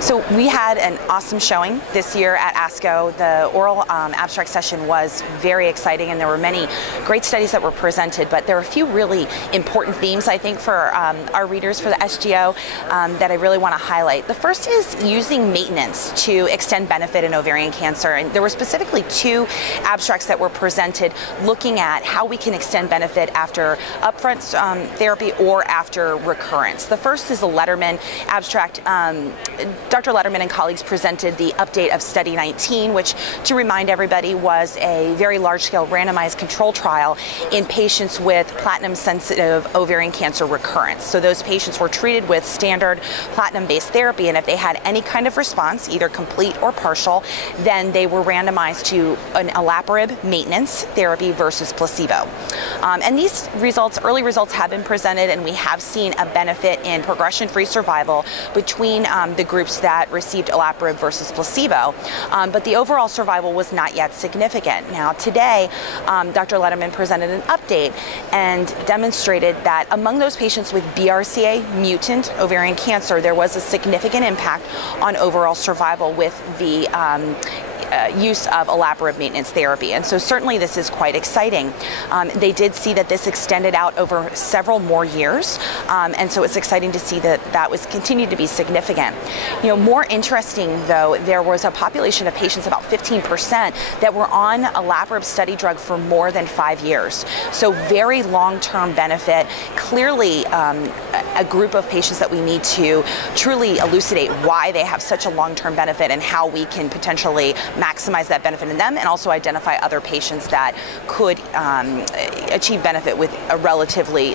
So we had an awesome showing this year at ASCO. The oral abstract session was very exciting, and there were many great studies that were presented, but there are a few really important themes, I think, for our readers for the SGO that I really want to highlight. The first is using maintenance to extend benefit in ovarian cancer, and there were specifically two abstracts that were presented looking at how we can extend benefit after upfront therapy or after recurrence. The first is a Letterman abstract. Dr. Letterman and colleagues presented the update of Study 19, which, to remind everybody, was a very large-scale randomized control trial in patients with platinum-sensitive ovarian cancer recurrence. So those patients were treated with standard platinum-based therapy, and if they had any kind of response, either complete or partial, then they were randomized to an olaparib maintenance therapy versus placebo. And these results, early results, have been presented, and we have seen a benefit in progression-free survival between the groups that received olaparib versus placebo, but the overall survival was not yet significant. Now today, Dr. Letterman presented an update and demonstrated that among those patients with BRCA mutant ovarian cancer, there was a significant impact on overall survival with the use of olaparib maintenance therapy, and so certainly this is quite exciting. They did see that this extended out over several more years, and so it's exciting to see that that was continued to be significant. You know, more interesting though, there was a population of patients, about 15%, that were on olaparib study drug for more than 5 years. So very long-term benefit. Clearly, a group of patients that we need to truly elucidate why they have such a long-term benefit and how we can potentially maximize that benefit in them, and also identify other patients that could achieve benefit with a relatively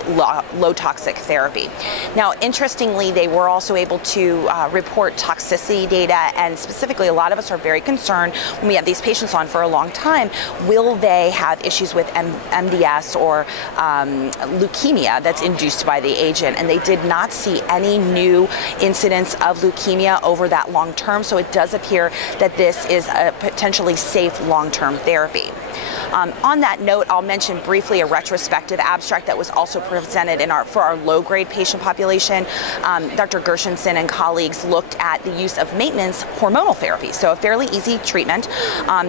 low toxic therapy. Now, interestingly, they were also able to report toxicity data, and specifically, a lot of us are very concerned when we have these patients on for a long time, will they have issues with MDS or leukemia that's induced by the agent? And they did not see any new incidents of leukemia over that long term, so it does appear that this is a potentially safe long-term therapy. On that note, I'll mention briefly a retrospective abstract that was also presented for our low-grade patient population. Dr. Gershenson and colleagues looked at the use of maintenance hormonal therapy, so a fairly easy treatment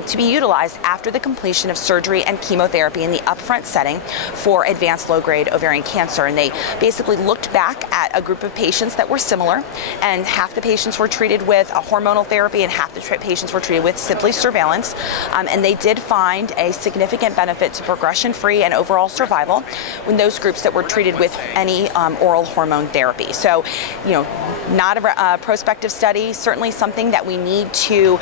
to be utilized after the completion of surgery and chemotherapy in the upfront setting for advanced low-grade ovarian cancer. And they basically looked back at a group of patients that were similar, and half the patients were treated with a hormonal therapy and half the patients were treated with simply surveillance, and they did find a significant benefit to progression-free and overall survival in those groups that were treated with any oral hormone therapy. So, you know, not a prospective study, certainly something that we need to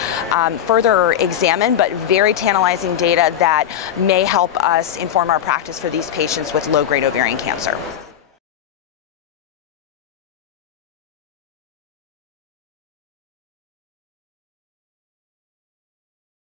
further examine, but very tantalizing data that may help us inform our practice for these patients with low-grade ovarian cancer.